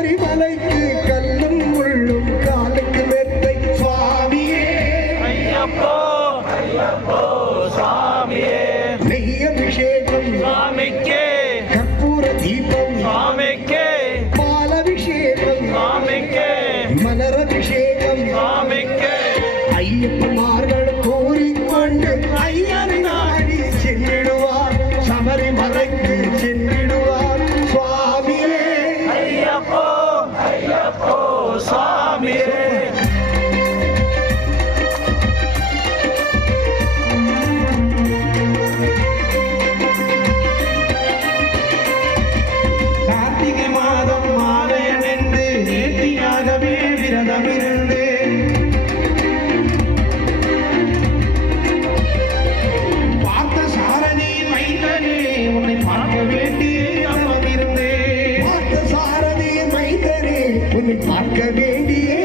சபரிமலைக்கு கல்லும் முள்ளும் காலுக்கு மெத்தை சுவாமியே ஐயப்போ ஐயப்போ சுவாமியே நெய் அபிஷேகம் சுவாமிக்கே கற்பூர தீபம் சுவாமிக்கே பாலபிஷேகம் சுவாமிக்கே மலர் அபிஷேகம் சுவாமிக்கே ஐயப்பமார்கள் கூறிக்கொண்டு ஐயர் நாடி சென்றிடுவார் சபரிமலைக்கு சென்றிடுவார் சுவாமியே ஐயப்போ ஐயப்போ சுவாமியே கார்த்திகை மாதம் மாலையணிந்து நேர்த்தியாகவே விரதமிருந்து பார்த்த சாரதி மைந்தனே உன்னை பார்க்க வேண்டியே அமர்ந்திருந்தேன் பார்த்த சாரதி மைந்தனே உன்னை பார்க்க வேண்டியே